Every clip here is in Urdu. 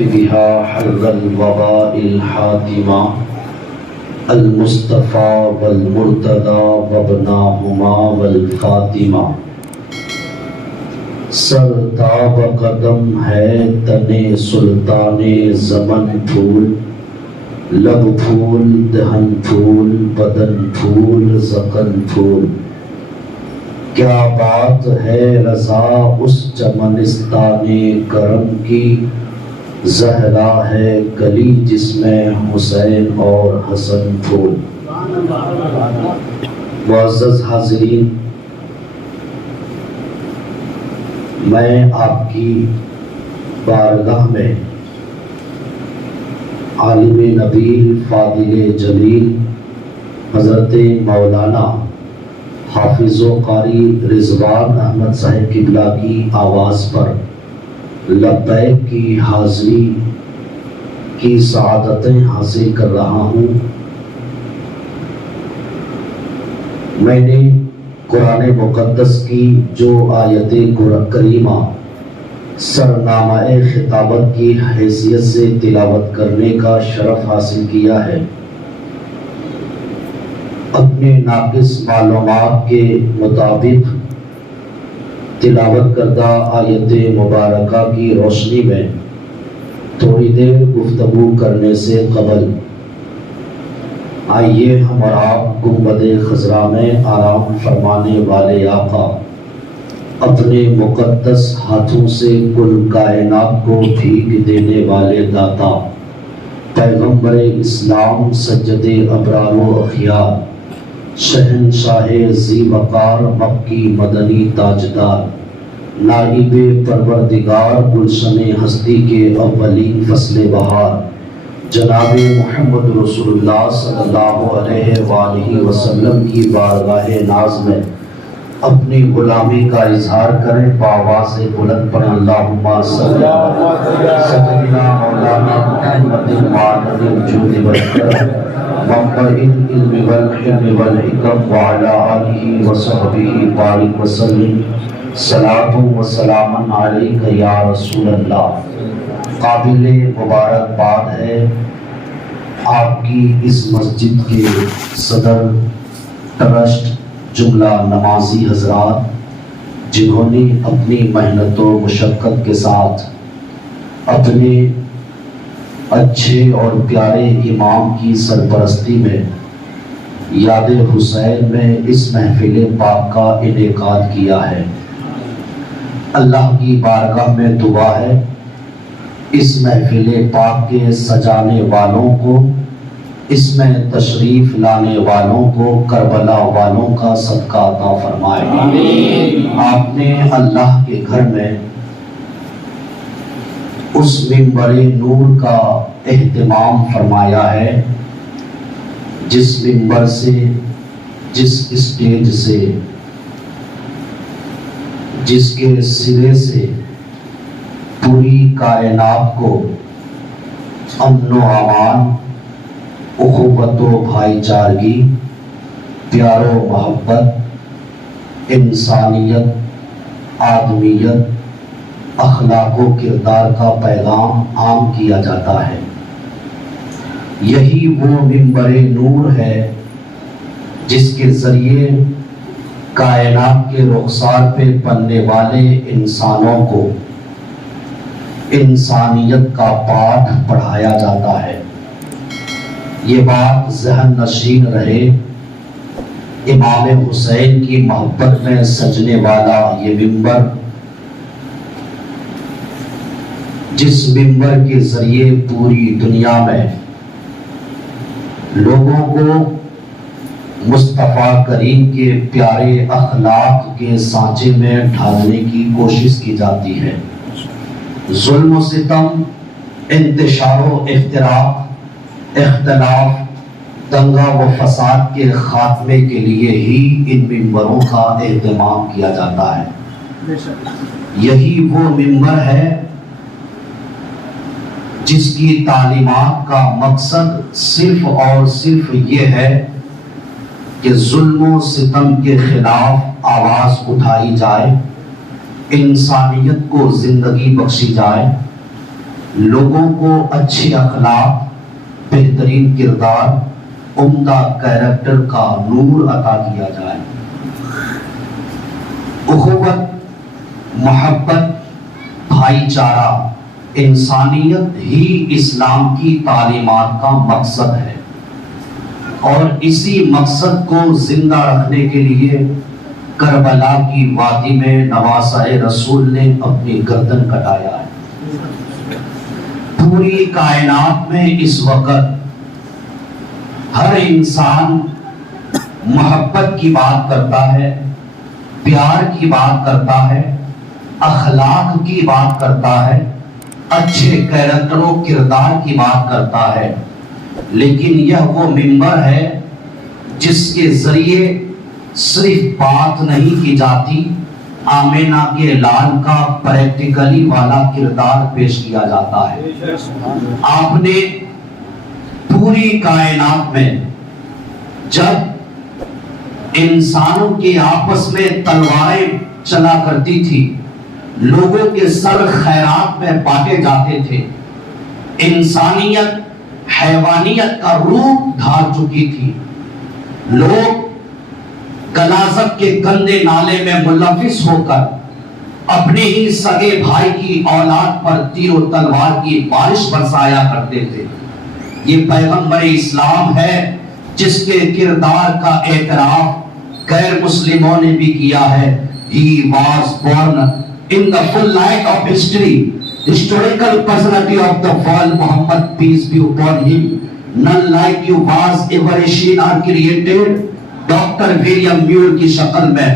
بها حر الوباء الحاتمة المصطفى والمرتضى وابناهما والفاطمہ سرتاب قدم ہے تنے سلطان زمن پھول لب پھول دہن پھول بدن پھول زقن پھول کیا بات ہے رضا اس چمنستان کرم کی زہرا ہے گلی جس میں حسین اور حسن پھول۔ معزز حاضرین، میں آپ کی بارگاہ میں عالم نبیل فاضل جلیل حضرت مولانا حافظ و قاری رضوان احمد صاحب قبلہ کی آواز پر لبیک کی حاضری کی سعادتیں حاصل کر رہا ہوں۔ میں نے قرآن مقدس کی جو آیت کریمہ سرنامہ خطابت کی حیثیت سے تلاوت کرنے کا شرف حاصل کیا ہے، اپنے ناقص معلومات کے مطابق تلاوت کردہ آیت مبارکہ کی روشنی میں تھوڑی دیر گفتگو کرنے سے قبل آئیے ہم اور آپ گنبد خضرا میں آرام فرمانے والے آقا اپنے مقدس ہاتھوں سے کل کائنات کو بھیگ دینے والے داتا پیغمبر اسلام سجد ابرار و اخیار شہنشاہ ذی وقار مکی مدنی تاجدار نائب پروردگار گلشن ہستی کے اولین فصل بہار جناب محمد رسول اللہ صلی اللہ علیہ وآلہ وسلم کی بارگاہ ناز میں اپنی غلامی کا اظہار کریں بآواز بلند پر اللہم صلی سیدنا مولانا محمد معدن الجود والکرم منبع العلم والحلم والحکم وعلی آلہ وصحبہ بارک وسلم صلاۃ و سلام علیک یا رسول اللہ۔ قابل مبارکباد ہے آپ کی اس مسجد کے صدر ٹرسٹ جملہ نمازی حضرات جنہوں نے اپنی محنت و مشقت کے ساتھ اپنے اچھے اور پیارے امام کی سرپرستی میں یاد حسین میں اس محفل پاک کا انعقاد کیا ہے۔ اللہ کی بارگاہ میں دعا ہے اس محفل پاک کے سجانے والوں کو، اس میں تشریف لانے والوں کو کربلا والوں کا صدقہ عطا فرمائے۔ آپ نے اللہ کے گھر میں اس منبر نور کا اہتمام فرمایا ہے جس منبر سے، جس اسٹیج سے، جس کے سرے سے پوری کائنات کو امن و امان، اخوت و بھائی چارگی، پیار و محبت، انسانیت، آدمیت، اخلاق و کردار کا پیغام عام کیا جاتا ہے۔ یہی وہ منبر نور ہے جس کے ذریعے کائنات کے رخسار پہ پلنے والے انسانوں کو انسانیت کا پاٹھ پڑھایا جاتا ہے۔ یہ بات ذہن نشین رہے، امام حسین کی محبت میں سجنے والا یہ منبر، جس منبر کے ذریعے پوری دنیا میں لوگوں کو مصطفیٰ کریم کے پیارے اخلاق کے سانچے میں ڈھالنے کی کوشش کی جاتی ہے۔ ظلم و ستم، انتشار و افتراق، اختلاف، دنگا و فساد کے خاتمے کے لیے ہی ان منبروں کا اہتمام کیا جاتا ہے۔ یہی وہ منبر ہے جس کی تعلیمات کا مقصد صرف اور صرف یہ ہے کہ ظلم و ستم کے خلاف آواز اٹھائی جائے، انسانیت کو زندگی بخشی جائے، لوگوں کو اچھے اخلاق، بہترین کردار، عمدہ کیریکٹر کا نور عطا کیا جائے۔ اخوت، محبت، بھائی چارہ، انسانیت ہی اسلام کی تعلیمات کا مقصد ہے، اور اسی مقصد کو زندہ رکھنے کے لیے کربلا کی وادی میں نواسہ رسول نے اپنی گردن کٹایا ہے۔ پوری کائنات میں اس وقت ہر انسان محبت کی بات کرتا ہے، پیار کی بات کرتا ہے، اخلاق کی بات کرتا ہے، اچھے کیریکٹر و کردار کی بات کرتا ہے، لیکن یہ وہ منبر ہے جس کے ذریعے صرف بات نہیں کی جاتی، آمینہ کے لال کا پریکٹیکلی والا کردار پیش کیا جاتا ہے۔ آپ نے پوری کائنات میں جب انسانوں کے آپس میں تلواریں چلا کرتی تھی، لوگوں کے سر خیرات میں بانٹے جاتے تھے، انسانیت حیوانیت کا روپ دھار چکی تھی، لوگ غلاظت کے گندے نالے میں ملوث ہو کر اپنے ہی سگے بھائی کی اولاد پر تیر و تلوار کی بارش برسایا کرتے تھے۔ یہ پیغمبر اسلام ہے جس کے کردار کا اعتراف غیر مسلموں نے بھی کیا ہے۔ He was born in the full light of history, historical personality of the world, Muhammad peace be upon him, none like you was ever seen or created۔ Doctor William Muir کی شکل میں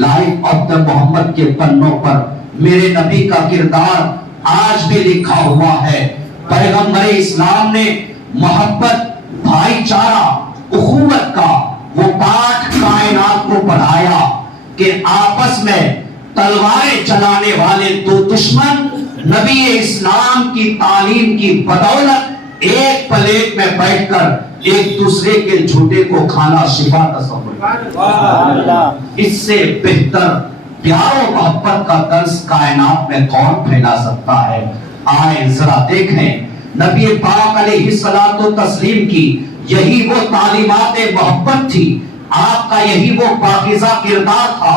لائف آف دا محمد کے پنوں پر میرے نبی کا کردار آج بھی لکھا ہوا ہے۔ پیغمبر اسلام نے محبت، بھائی چارہ، اخوت کا وہ پاٹھ کائنات کو پڑھایا کہ آپس میں تلواریں چلانے والے دو دشمن نبی اسلام کی تعلیم کی بدولت ایک پلیٹ میں بیٹھ کر ایک دوسرے کے جھوٹے کو کھانا شفا تصور۔ اس سے بہتر پیار و محبت کا درس کائنات میں کون پھیلا سکتا ہے؟ آئے ذرا دیکھیں، نبی پاک علیہ الصلوۃ والتسلیم کی یہی وہ تعلیمات محبت تھی، آپ کا یہی وہ پاکیزہ کردار تھا۔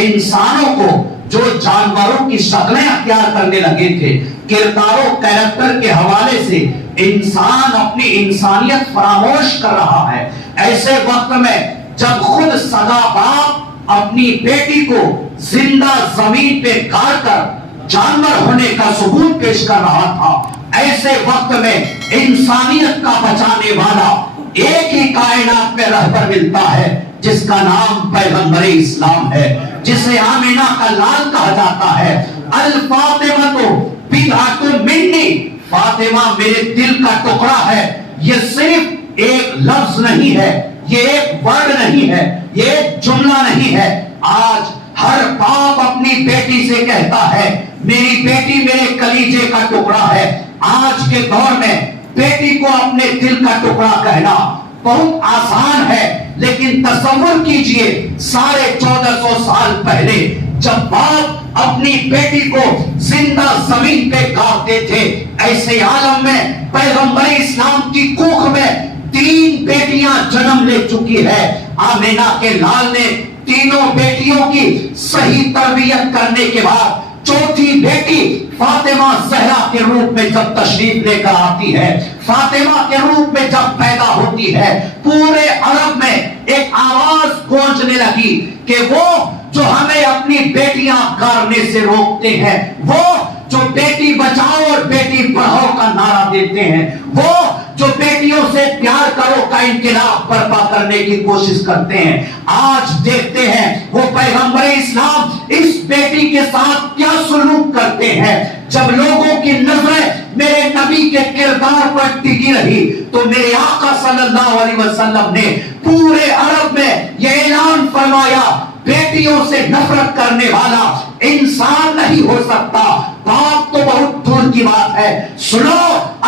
انسانوں کو جو جانوروں کی شکلیں اختیار کرنے لگے تھے، کردار و کیریکٹر کے حوالے سے انسان اپنی انسانیت فراموش کر رہا ہے۔ ایسے وقت میں جب خود سگا باپ اپنی بیٹی کو زندہ زمین پہ گاڑ کر جانور ہونے کا ثبوت پیش کر رہا تھا، ایسے وقت میں انسانیت کا بچانے والا ایک ہی کائنات میں رہبر ملتا ہے جس کا نام پیغمبر اسلام ہے، جسے آمینہ کا لال کہا جاتا ہے۔ الفاطمہ بضعۃ منی، فاطمہ میرے دل کا ٹکڑا ہے۔ یہ صرف ایک لفظ نہیں ہے، یہ ایک ورڈ نہیں ہے، یہ ایک جملہ نہیں ہے۔ آج ہر باپ اپنی بیٹی سے کہتا ہے میری بیٹی میرے کلیجے کا ٹکڑا ہے۔ آج کے دور میں بیٹی کو اپنے دل کا ٹکڑا کہنا بہت آسان ہے، لیکن تصور کیجئے 1450 سال پہلے جب باپ اپنی بیٹی کو زندہ زمین پہ گاڑتے تھے، ایسے عالم میں پیغمبر اسلام کی کوکھ میں 3 بیٹیاں جنم لے چکی ہے۔ آمینہ کے لال نے تینوں بیٹیوں کی صحیح تربیت کرنے کے بعد چوتھی بیٹی فاطمہ زہرا کے روپ میں جب تشریف لے کر آتی ہے، فاطمہ کے روپ میں جب پیدا ہوتی ہے، پورے عرب میں ایک آواز گونجنے لگی کہ وہ جو ہمیں اپنی بیٹیاں گاڑنے سے روکتے ہیں، وہ جو بیٹی بچاؤ اور بیٹی پڑھاؤ کا نعرہ دیتے ہیں، وہ جو بیٹیوں سے پیار کرو کا انقلاب برپا کرنے کی کوشش کرتے ہیں، آج دیکھتے ہیں وہ پیغمبر اسلام اس بیٹی کے ساتھ کیا سلوک کرتے ہیں۔ جب لوگوں کی نظریں میرے نبی کے کردار پر ٹکی رہی تو میرے آقا صلی اللہ علیہ وسلم نے پورے عرب میں یہ اعلان فرمایا بیٹیوں سے نفرت کرنے والا انسان نہیں ہو سکتا۔ باپ تو بہت دور کی بات ہے. سنو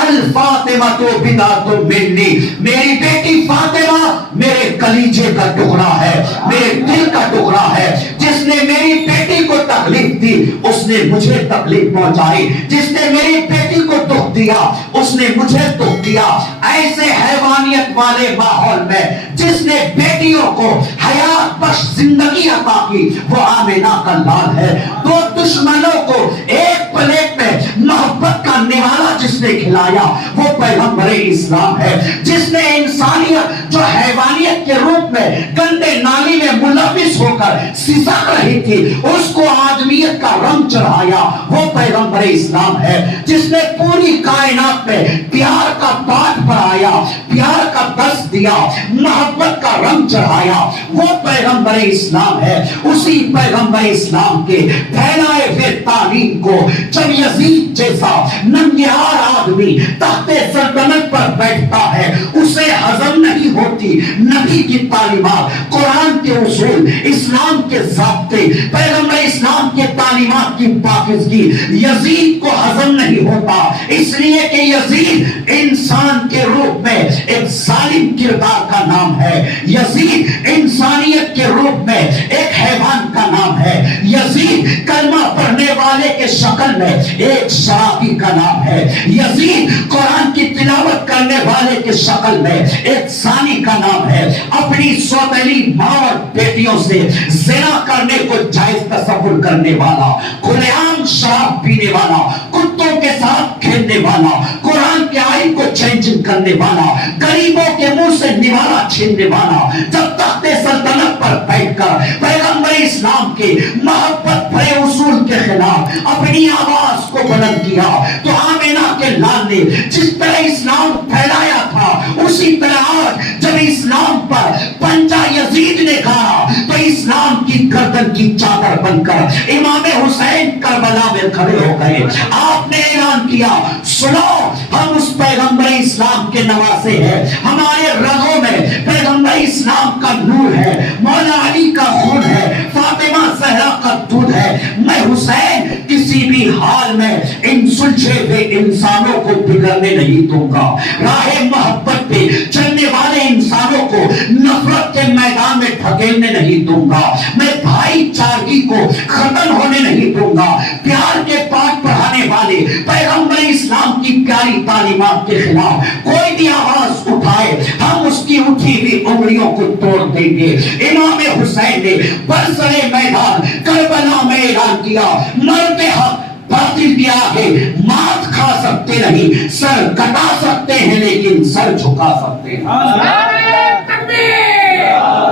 الفاطمہ تو بدعۃ منی، میری بیٹی فاطمہ میرے کلیجے کا ٹکڑا ہے، میرے دل کا ٹکڑا ہے. جس نے میری بیٹی کو تکلیف دی اس نے مجھے تکلیف پہنچائی، جس نے میری بیٹی کو دکھ دیا اس نے مجھے دکھ دیا. ایسے حیوانیت والے ماحول میں جس نے بیٹیوں کو حیات بخش زندگی عطا کی وہ آمینہ کا لال ہے. دو دشمنوں کو ایک پلیٹ میں محبت کا نوالا جس نے کھلایا وہ پیغمبر اسلام ہے. جس نے انسانیت جو حیوانیت کے روپ میں گندے نالی میں ملوث ہو کر سسک رہی تھی اس کو آدمیت کا رنگ چڑھایا وہ پیغمبر اسلام ہے. جس نے پوری کائنات میں پیار کا پاٹ پڑھایا، پیار کا درس دیا، محبت کا رنگ چڑھایا وہ پیغمبر اسلام ہے. اسی پیغمبر اسلام کے پھیلائے ہوئے تعلیم کو جب یزید جیسا ننگیار آدمی تخت سلطنت پر بیٹھتا ہے اسے ہضم نہیں ہوتی. نبی کی تعلیمات، قرآن کے اصول، اسلام کے ضابطے، پیغمبر اسلام کے تعلیمات کی پاکیزگی یزید کو ہضم نہیں ہوتا. اس لیے کہ یزید انسان کے روپ میں ایک ظالم کردار کا نام ہے. یزید انسانیت کے روپ میں ایک حیوان کا نام ہے. یزید کلمہ پڑھنے والے کے شکل میں ایک شرابی کا نام ہے. یزید قرآن کی تلاوت کرنے والے کے شکل میں ایک زانی کا نام ہے. اپنی سوتیلی ماں اور بیٹیوں سے زنا کرنے کو جائز تصور کرنے والا، کھلے عام شراب پینے والا، کتوں کے ساتھ کھیلنے والا، قرآن کے آئین کو چینجنگ کرنے والا، غریبوں کے منہ سے نوالا چھیننے والا، جب تخت سلطنت پر بیٹھ کر پیغمبر اسلام کے محبت بھرے اصول کے خلاف اپنی آواز کو بلند کیا تو آمینہ کے لال نے جس طرح اسلام پھیلایا تھا اسی طرح آج جب اسلام پر پنجہ یزید نے کہا تو اسلام کی گردن کی چادر بن کر امام حسین کربلا میں کھڑے ہو گئے. آپ نے اعلان کیا سنو ہم اس پیغمبر اسلام کے نواسے ہیں، ہمارے رگوں میں پیغمبر اسلام کا نور ہے، مولا علی کا خون ہے، فاطمہ زہرا کا دودھ ہے. میں حسین کسی بھی حال میں ان سلجھے ہوئے انسانوں کو بگڑنے نہیں دوں گا. راہ محبت پہ چلنے والے انسانوں کو نفرت کے میدان میں ڈھکیلنے نہیں دوں گا. میں بھائی چارگی کو ختم ہونے نہیں دوں گا. پیار کے پاٹ پڑھانے والے پیغمبر اسلام کی پیاری تعلیمات کے خلاف کوئی بھی آواز اٹھائے ہم اس کی اٹھی ہوئی انگلیوں کو توڑ دیں گے. امام حسین نے برسرے میدان کربلا میں اعلان کیا مرد حق باطل کے آگے مات کھا سکتے نہیں، سر کٹا سکتے ہیں لیکن سر جھکا سکتے ہیں. نعرہ تکبیر،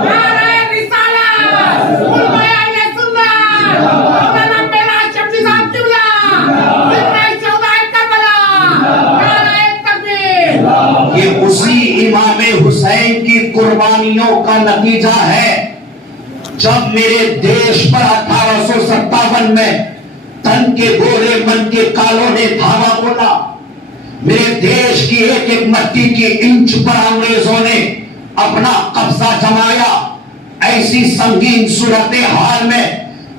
نعرہ رسالت، قل بیان سنت، مولانا میراج شمسی صاحب قبلہ، ذکر شہدائے کربلا، نعرہ تکبیر. یہ اسی امام حسین کی قربانیوں کا نتیجہ ہے. جب میرے دیش پر 1857 میں تن کے گورے من کے کالوں نے دھاوا بولا، میرے دیش کی ایک ایک مٹی کی انچ پر انگریزوں نے اپنا قبضہ جمایا. ایسی سنگین صورتحال میں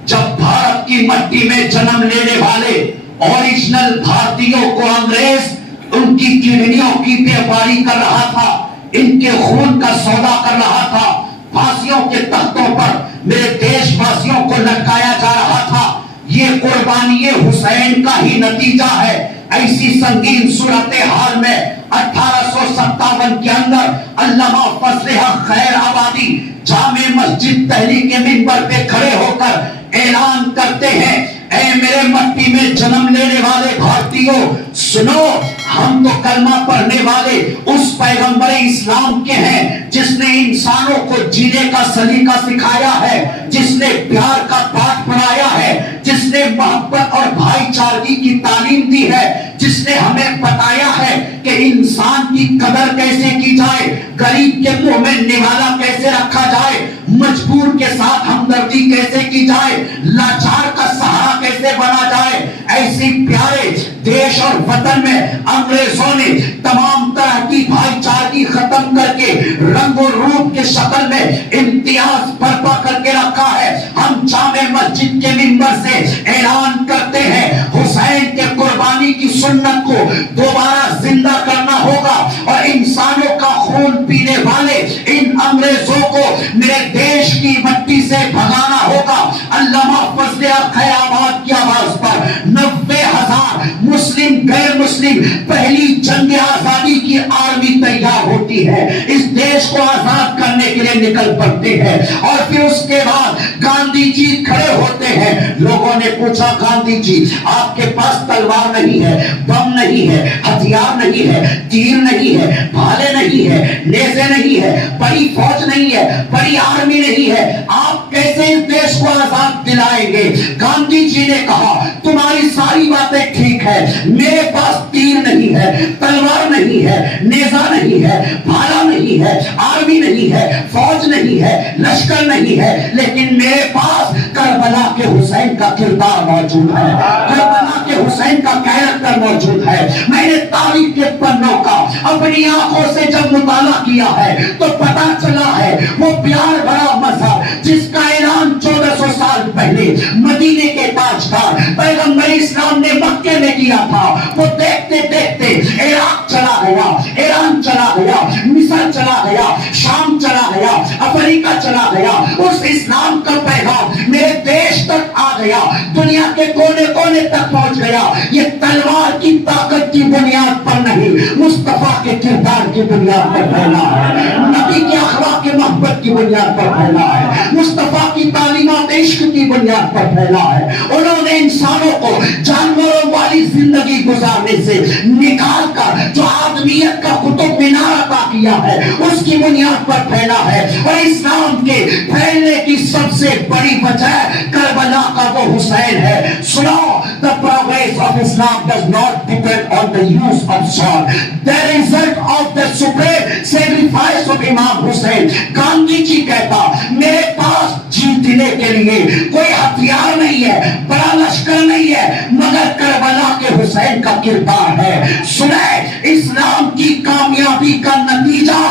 جب بھارت کی مٹی میں جنم لینے والے اوریجنل بھارتیوں کو انگریز ان کی کڈنیوں کی بیپاری کر رہا تھا، ان کے خون کا سودا کر رہا تھا، پھانسیوں کے تختوں پر میرے دیش واسیوں کو لٹکایا جا رہا تھا. یہ قربانی حسین کا ہی نتیجہ ہے. ایسی سنگین صورتحال میں 1857 کے اندر علامہ فضل حق خیر آبادی جامع مسجد دہلی کے منبر پہ کھڑے ہو کر اعلان کرتے ہیں اے میرے مٹی میں جنم لینے والے بھارتیوں سنو، ہم تو کلمہ پڑھنے والے اس پیغمبر اسلام کے ہیں جس نے انسانوں کو جینے کا سلیقہ سکھایا ہے، جس نے پیار کا پاٹ پڑھایا ہے، جس نے محبت اور بھائی چارگی کی تعلیم دی ہے، جس نے ہمیں بتایا ہے کہ انسان کی قدر کیسے کی جائے، غریب کے منہ میں نوالا کیسے رکھا جائے، مجبور کے ساتھ ہمدردی کیسے کی جائے، لاچار کا سہارا کیسے بنا جائے. ایسی پیارے دیش اور وطن میں انگریزوں نے تمام طرح کی بھائی چارگی ختم کر کے رنگ و روپ کے شکل میں امتیاز برپا کر کے رکھا ہے. ہم جامع مسجد کے منبر سے اعلان کرتے ہیں حسین کے قربانی کی سنت کو دوبارہ زندہ کرنا ہوگا اور انسانوں کا خون پینے والے ان انگریزوں کو میرے دیش کی مٹی سے بھگانا ہوگا. علامہ فضل حق خیامات کی آواز پر 90,000 مسلم غیر مسلم پہلی جنگ آزادی کی آرمی تیار ہوتی ہے, اس دیش کو آزاد کرنے کے لیے نکل پڑتے ہیں. اور پھر اس کے بعد گاندھی جی کھڑے ہوتے ہیں. لوگوں نے پوچھا گاندھی جی آپ کے پاس تلوار نہیں ہے, بم نہیں ہے, ہتھیار نہیں ہے, تیر نہیں ہے, بھالے نہیں ہے, نیزے نہیں ہے, بڑی فوج نہیں ہے, بڑی آرمی نہیں ہے, آپ کیسے اس دیش کو آزاد دلائیں گے؟ گاندھی جی نے کہا تمہاری ساری باتیں ٹھیک ہے, میرے پاس تیر نہیں ہے, تلوار نہیں ہے, نیزہ نہیں ہے, بھالا نہیں ہے, آرمی نہیں ہے, فوج نہیں ہے, لشکر نہیں ہے, لیکن میرے پاس کربلا کے حسین کا کردار موجود ہے, کربلا کے حسین کا کیریکٹر موجود ہے. میں نے تاریخ کے پنوں کا اپنی آنکھوں سے جب مطالعہ کیا ہے تو پتا چلا ہے وہ پیار بھرا مذہب جس کا اعلان 1400 سال پہلے مدینے کے تاجدار پیغمبر اسلام نے مکے میں کیا تھا, وہ دیکھتے دیکھتے عراق چلا گیا, ایران چلا گیا, مصر چلا گیا, شام چلا گیا, افریقہ چلا گیا. اس اسلام کا پیغام میرے دیش تک آ گیا, دنیا کے کونے کونے تک پہنچ گیا. یہ تلوار کی طاقت کی بنیاد پر نہیں, مصطفیٰ کے کردار کی بنیاد پر پھیلا ہے, نبی کے اخلاق کی محبت کی بنیاد پر پھیلا ہے, مصطفیٰ کی تعلیمات عشق کی بنیاد پر پھیلا ہے. انہوں نے انسانوں کو جانوروں والی زندگی گزارنے سے نکال کر جو آدمیت کا قطب مینار عطا کیا ہے اس کی بنیاد پر پھیلا ہے. اور اسلام کے پھیلنے کی سب سے بڑی وجہ کربلا کا وہ حسین ہے. سنو, the progress of Islam does not depend on the use of sword. The result of the supreme sacrifice of Imam Hussein. Gandhi جی کہتا میرے پاس جیتنے کے لیے کوئی ہتھیار نہیں ہے, بڑا لشکر نہیں ہے, مگر کربلا کے حسین کا کردار ہے. سنیں, اسلام کی کامیابی کا نتیجہ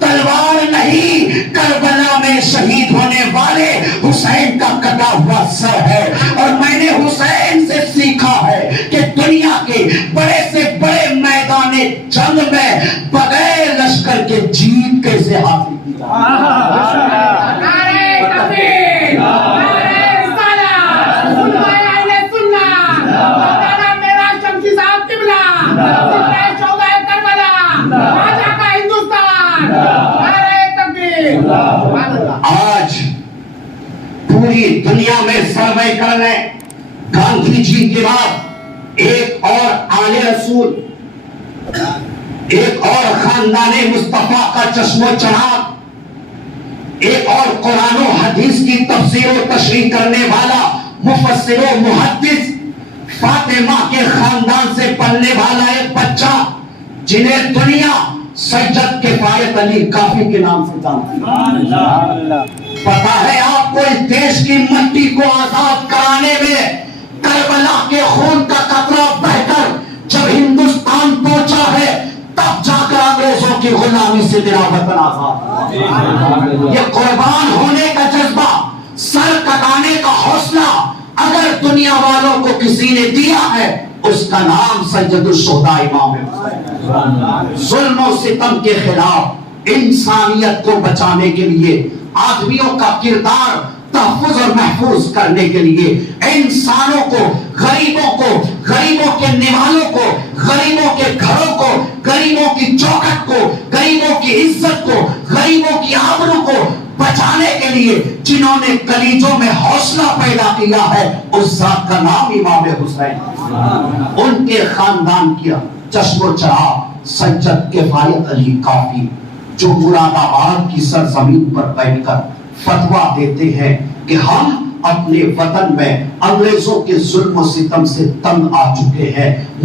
تلوار نہیں, کربلا میں شہید ہونے والے حسین کا کٹا ہوا سر ہے. اور میں نے حسین سے سیکھا ہے کہ دنیا کے بڑے سے بڑے میدان جنگ میں بغیر لشکر کے جیت کیسے حاصل کی آج پوری دنیا میں سروے کرنے گاندھی جی کے بعد ایک اور آل رسول, ایک اور خاندان مصطفیٰ کا چشم و چراغ, ایک اور قرآن و حدیث کی تفسیر و تشریح کرنے والا مفسر و محدث, فاطمہ کے خاندان سے پلنے والا ایک بچہ جنہیں دنیا سید کفایت علی کافی کے نام سے جانتی ہے. پتا ہے آپ کو اس دیش کی مٹی کو آزاد کرانے میں کربلا کے خون کا قطرہ بہ کر جب ہندوستان پہنچا ہے تب جا کر انگریزوں کی غلامی سے میرا وطن آزاد. یہ قربان ہونے کا جذبہ, سر کٹانے کا حوصلہ اگر دنیا والوں کو کسی نے دیا ہے اس کا نام سید الشہداء امام حسین. ظلم و ستم کے خلاف انسانیت کو بچانے کے لیے, آدمیوں کا کردار تحفظ اور محفوظ کرنے کے لیے, انسانوں کو, غریبوں کو, غریبوں کے نوالوں کو, غریبوں کے گھروں کو, غریبوں کی چوکھٹ کو, غریبوں کی عزت کو, غریبوں کی آبرو کو بچانے کے لیے جنہوں نے کلیجوں میں حوصلہ پیدا کیا ہے اس ذات کا نام امام حسین. ان کے خاندان کیا چشم و چراغ سید کفایت علی کافی جو مراد آباد کی سرزمین پر بیٹھ کر فتویٰ دیتے ہیں کہ ہم اپنے وطن میں انگریزوں کے ظلم و ستم سے تنگ آ چکے ہیں,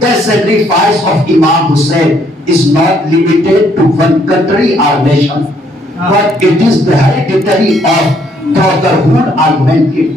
The sacrifice of Imam Hussein is not limited to one country or nation, but it is the hereditary of brotherhood augmented.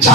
4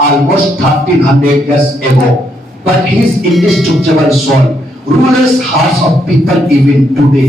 almost 1300 years ago, but his indestructible soul rules hearts of people even today.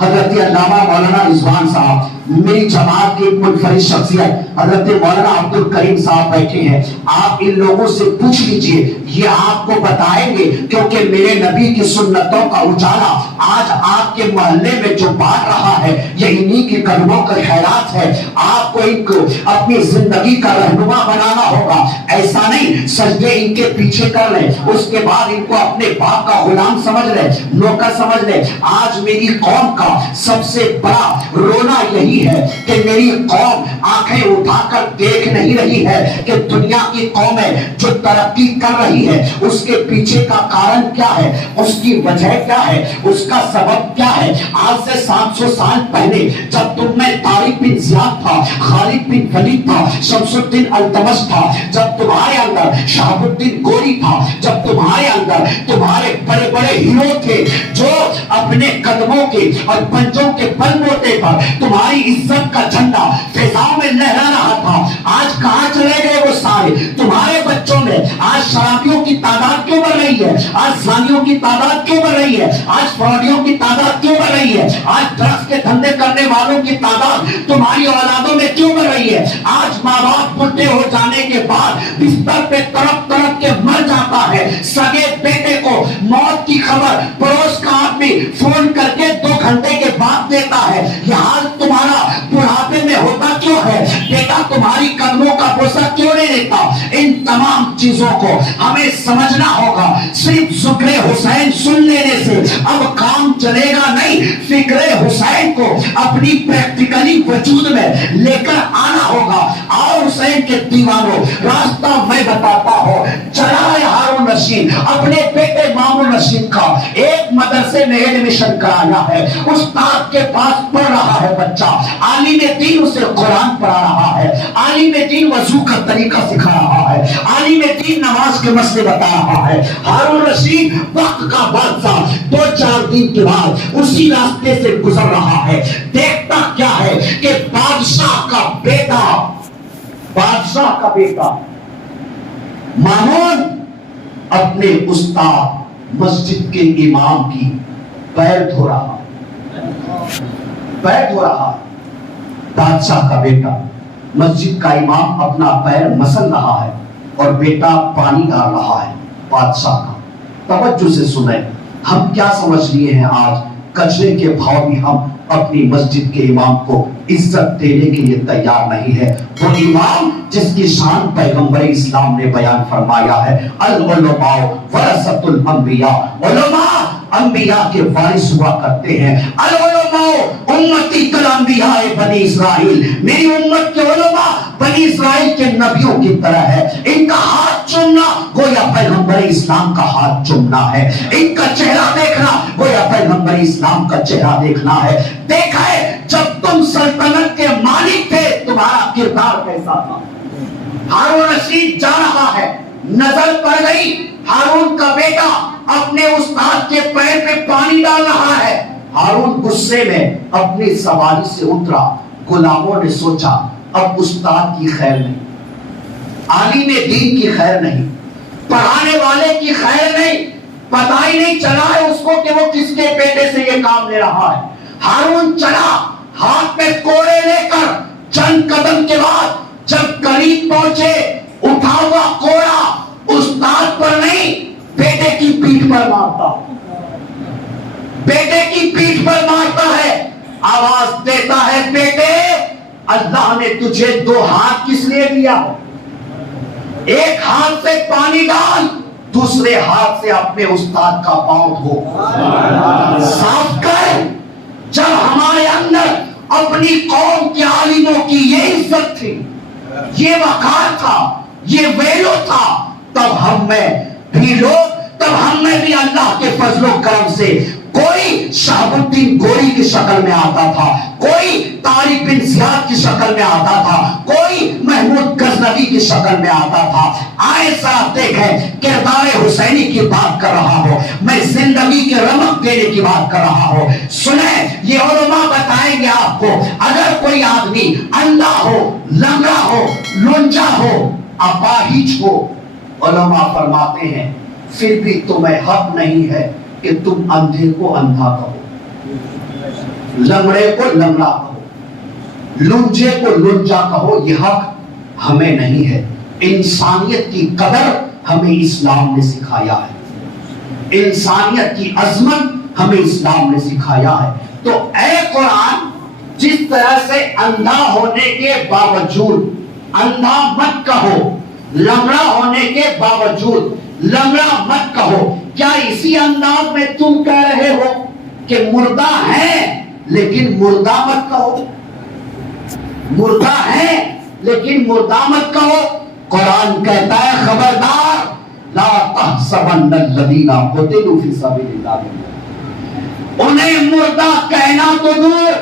حضرت علامہ مولانا رضوان صاحب، میری جماعت کی منفرد شخصیت حضرت مولانا عبد الکریم صاحب بیٹھے ہیں. آپ ان لوگوں سے پوچھ لیجئے، یہ آپ کو بتائیں گے، کیونکہ میرے نبی کی سنتوں کا اجالا آج آپ کے محلے میں جو بانٹ رہا ہے یہ انہی کے قدموں کا خیرات ہے. آپ کو ان کو اپنی زندگی کا رہنما بنانا ہوگا. ایسا نہیں سجدے ان کے پیچھے کر لیں، اس کے بعد ان کو اپنے باپ کا غلام سمجھ لیں، نوکر سمجھ لیں. آج میری قوم کا سب سے بڑا رونا یہی ہے کہ میری قوم آنکھیں اٹھا کر دیکھ نہیں رہی ہے کہ دنیا کی قومیں جو ترقی کر رہی ہے اس کے پیچھے کا کارن کیا ہے، اس کی وجہ کیا ہے، اس کا سبب کیا ہے. آج سے 700 سال پہلے جب تم میں طارق بن زیاد تھا، خالد بن ولید تھا، شمس الدین التمش تھا، جب تمہارے اندر شہاب الدین گوری تھا، جب تمہارے اندر تمہارے بڑے بڑے ہیرو تھے جو اپنے قدموں کے اور پنجوں کے بل بوتے پر تمہاری عزت کا جھنڈا فضاؤں میں لہرا رہا تھا، آج کہاں چلے گئے وہ سارے؟ تمہارے بچوں میں آج شرابیوں کی تعداد کیوں بڑھ رہی ہے؟ آج زانیوں کی تعداد کیوں بڑھ رہی ہے؟ آج فراڈیوں کی تعداد کیوں بڑھ رہی ہے؟ آج ڈرگس کے دھندے کرنے والوں کی تعداد تمہاری اولادوں میں کیوں بڑھ رہی ہے؟ آج ماں باپ بڈھے ہو جانے کے بعد بستر پہ تڑپ تڑپ کے مر جاتا ہے، سگے بیٹے کو موت کی خبر پڑوس کا آدمی فون کر کے 2 گھنٹے کے بعد دیتا ہے. یہ حال تمہارا بڑھاپے میں ہوتا کیوں ہے؟ بیٹا تمہاری قدموں کا بوسہ کیوں نہیں دیتا؟ ان تمام چیزوں کو ہمیں سمجھنا ہوگا. صرف ذکر حسین سن لینے سے اب کام چلے گا نہیں، فکر حسین کو اپنی پریکٹیکلی وجود میں لے کر آنا ہوگا. اور حسین کے دیوانوں راستہ میں بتاتا ہوں، چلا ہے ہارون رشید اپنے بیٹے مامون رشید کا ایک مدرسے میں ایڈمیشن کرایا ہے. استاد کے پاس پڑھ رہا ہے بچہ، عالم دین اسے قرآن پڑھا رہا ہے، عالم دین وضو کا طریقہ سکھا رہا ہے، عالم دین نماز کے مسئلے بتا رہا ہے. ہارون رشید وقت کا بادشاہ 2-4 دن کے بعد اسی راستے سے گزر رہا ہے. دیکھتا کیا ہے کہ بادشاہ کا بیٹا مامون اپنے استاد مسجد کے امام کی پیر دھو رہا. بادشاہ کا بیٹا مسجد کا امام اپنا پیر مسل رہا ہے اور بیٹا پانی ڈال رہا ہے بادشاہ کا. توجہ سے سنیں، ہم کیا سمجھ لیے ہیں آج کچرے کے بھاؤ بھی ہم اپنی مسجد کے امام کو عزت دینے کے لیے تیار نہیں ہے. وہ امام جس کی شان پیغمبر اسلام نے بیان فرمایا ہے، العلماء ورثۃ الانبیاء، علماء انبیاء کے وارث ہوا کرتے ہیں. العلماء امتی کالانبیاء بنی اسرائیل، میری امت کے علماء بنی اسرائیل کے نبیوں کی طرح ہے. ان کا ہاتھ چومنا گویا پیغمبر اسلام کا ہاتھ چومنا ہے، ان کا چہرہ دیکھنا گویا پیغمبر اسلام کا چہرہ دیکھنا ہے. دیکھا ہے جب تم سلطنت کے مالک تھے تمہارا کردار کیسا تھا. ہارون رشید جا رہا ہے، نظر پڑ گئی ہارون کا بیٹا اپنے استاد کے پیر پہ پانی ڈال رہا ہے. ہارون غصے میں اپنی سواری سے اترا. غلاموں نے سوچا اب استاد کی خیر نہیں، عالم دین کی خیر نہیں، پڑھانے والے کی خیر نہیں، پتہ ہی نہیں چلا ہے اس کو کہ وہ کس کے بیٹے سے یہ کام لے رہا ہے. ہارون چلا ہاتھ میں کوڑے لے کر. چند قدم کے بعد جب قریب پہنچے اٹھا ہوا کوڑا استاد پر نہیں بیٹے کی پیٹھ پر مارتا، بیٹے کی پیٹھ پر مارتا ہے. آواز دیتا ہے بیٹے اللہ نے تجھے 2 ہاتھ کس لیے دیا ہے؟ ایک ہاتھ سے پانی ڈال، دوسرے ہاتھ سے اپنے استاد کا پاؤں دھو، صاف کر. جب ہمارے اندر اپنی قوم کے عالموں کی یہ عزت تھی، یہ وقار تھا، یہ ویلو تھا، تب ہم میں بھی اللہ کے فضل و کرم سے کوئی شہاب الدین گوری کی شکل میں آتا تھا، کوئی طارق بن زیاد کی شکل میں آتا تھا، کوئی محمود غزنوی کی شکل میں آتا تھا. آئے صاحب دیکھیں کردار حسینی کی بات کر رہا ہوں میں، زندگی کے رمق دینے کی بات کر رہا ہوں. سنیں یہ علماء بتائیں گے آپ کو، اگر کوئی آدمی اندھا ہو، لنگڑا ہو، لنجا ہو، اپاہج ہو، علماء فرماتے ہیں پھر بھی تمہیں حق نہیں ہے کہ تم اندھے کو اندھا کہو، لنگڑے کو لنگڑا کہو، لنجے کو لنجا کہو، یہ حق ہمیں نہیں ہے۔ انسانیت کی قدر ہمیں اسلام نے سکھایا ہے، انسانیت کی عظمت ہمیں اسلام نے سکھایا ہے۔ تو اے قرآن، جس طرح سے اندھا ہونے کے باوجود اندھا مت کہو، لنگڑا ہونے کے باوجود لنگڑا مت کہو، کیا اسی انداز میں تم کہہ رہے ہو کہ مردہ ہیں لیکن مردہ مت کہو، مردہ ہیں لیکن مردہ مت کہو؟ قرآن کہتا ہے خبردار، لا تحسبن الذین قتلوا فی سبیل اللہ، انہیں مردہ کہنا تو دور،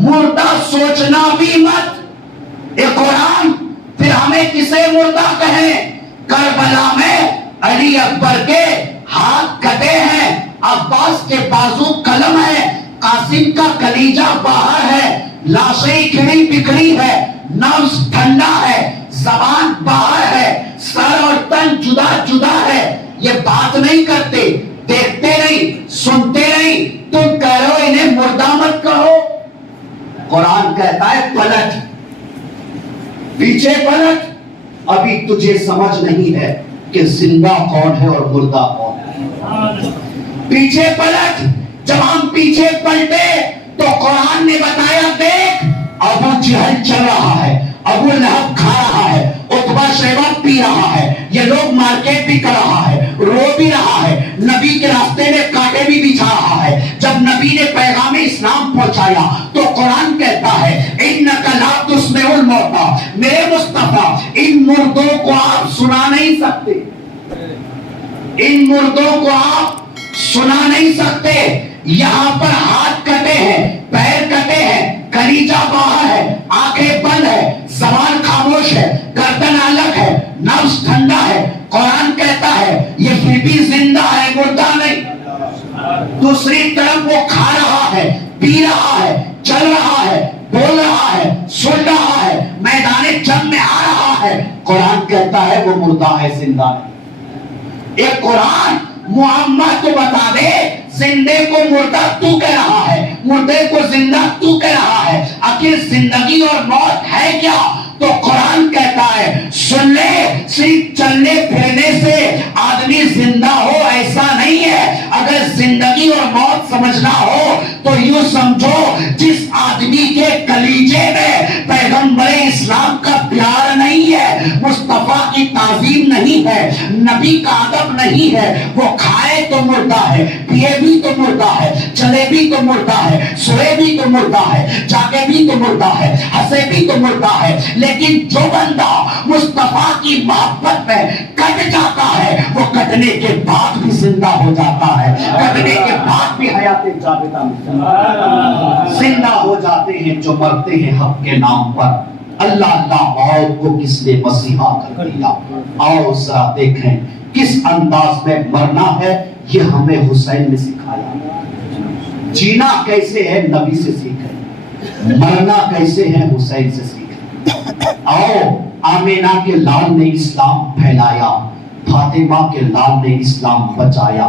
مردہ سوچنا بھی مت۔ اے قرآن، پھر ہمیں کسے مردہ کہیں؟ کربلا میں علی اکبر کے ہاتھ کٹے ہیں، عباس کے بازو قلم ہے، قاسم کا کلیجہ باہر ہے، لاشیں کھڑی بکھری ہے، نفس ٹھنڈا ہے، زبان باہر ہے، سر اور تن جدا جدا ہے، یہ بات نہیں کرتے، دیکھتے نہیں، سنتے نہیں، تم کہہ رہے ہو انہیں مردہ مت کہو۔ قرآن کہتا ہے پلٹ، پیچھے پلٹ، ابھی تجھے سمجھ نہیں ہے کہ زندہ کون ہے اور مردہ کون ہے۔ پیچھے پلٹ، جب ہم پیچھے پلٹے تو قرآن نے بتایا دیکھ ابو جہل چل رہا ہے، ابو لہب کھا رہا ہے، عتبہ شیبہ پی رہا ہے، یہ لوگ مارکیٹ بھی کر رہا ہے، رو بھی رہا ہے، نبی کے راستے میں کانٹے بھی بچھا رہا ہے۔ جب نبی نے پیغام اسلام پہنچایا تو قرآن کہتا ہے اِنَّكَ لَا تُسْمِعُ الْمَوْتَىٰ، میرے مصطفیٰ ان مردوں کو آپ سنا نہیں سکتے، ان مردوں کو آپ سنا نہیں سکتے۔ یہاں پر ہاتھ کٹے ہیں، پیر کٹے ہیں، کلیجہ باہر ہے، آنکھیں بند ہے، زبان خاموش ہے، گردن الگ ہے، نفس ٹھنڈا ہے۔ قرآن کہتا ہے یہ پھر بھی زندہ ہے، مردہ نہیں۔ دوسری طرف وہ کھا رہا ہے، پی رہا ہے، چل رہا ہے، بول رہا ہے، سن رہا ہے، میدان جنگ میں آ رہا ہے۔ قرآن کہتا ہے وہ مردہ ہے، زندہ نہیں۔ ایک قرآن معمہ تو بتا دے، زندے کو مردہ تو کہہ رہا ہے، مردے کو زندہ تو کہہ رہا ہے، آخر زندگی اور موت ہے کیا؟ تو قرآن کہتا ہے سن لے، صرف چلنے پھرنے سے آدمی زندہ ہو ایسا نہیں ہے۔ اگر زندگی اور موت سمجھنا ہو تو یوں سمجھو جس آدمی کے کلیجے میں پیغمبر اسلام کا پیار نہیں ہے، مصطفیٰ کی تعظیم نہیں ہے، نبی کا ادب نہیں ہے، وہ کھائے تو مردہ ہے، پیے بھی تو مردہ ہے، چلے بھی تو مردہ ہے، سوئے بھی تو مردہ ہے، جاگے بھی تو مردہ ہے، ہنسے بھی تو مردہ ہے۔ لیکن جو بندہ مصطفیٰ کی محبت میں کٹ جاتا ہے وہ کٹنے کے بعد بھی زندہ ہو جاتا ہے، کٹنے کے بعد بھی حیات جاویدہ زندہ ہو جاتے ہیں جو مرتے ہیں حق کے نام پر۔ اللہ اللہ موت کو کس نے مسیحا کر دیا؟ آؤ ذرا دیکھیں کس انداز میں مرنا ہے، یہ ہمیں حسین نے سکھایا۔ جینا کیسے ہے نبی سے سیکھیں، مرنا کیسے ہے حسین سے سیکھیں۔ آؤ آمینہ کے لال نے اسلام پھیلایا، فاطمہ کے لال نے اسلام بچایا۔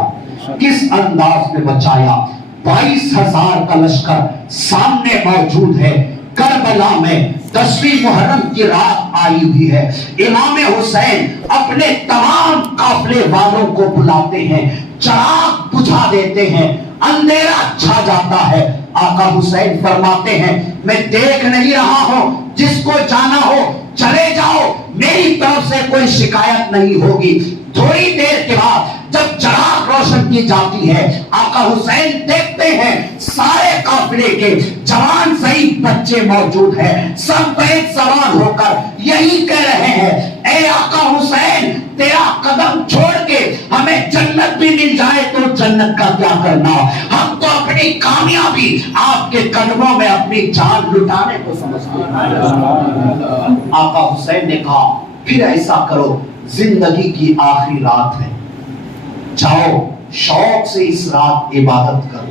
کس انداز میں بچایا؟ 22,000 کا لشکر سامنے موجود ہے، کربلا میں 10ویں محرم کی رات آئی ہوئی ہے، امام حسین اپنے تمام قافلے والوں کو بلاتے ہیں، چراغ بجھا دیتے ہیں، اندھیرا چھا جاتا ہے۔ آقا حسین فرماتے ہیں میں دیکھ نہیں رہا ہوں، جس کو جانا ہو چلے جاؤ، میری طرف سے کوئی شکایت نہیں ہوگی۔ تھوڑی دیر کے بعد جب چراغ روشن کی جاتی ہے، آقا حسین دیکھتے ہیں سارے قافلے کے جوان ضعیف بچے موجود ہیں، سب بیت سوار ہو کر یہی کہہ رہے ہیں اے آقا حسین، تیرا قدم چھوڑ کے ہمیں جنت بھی مل جائے تو جنت کا کیا کرنا؟ ہم تو اپنی کامیابی آپ کے قدموں میں اپنی جان لٹانے کو سمجھتے ہیں۔ آقا حسین نے کہا پھر ایسا کرو، زندگی کی آخری رات ہے، جاؤ شوق سے اس رات عبادت کرو،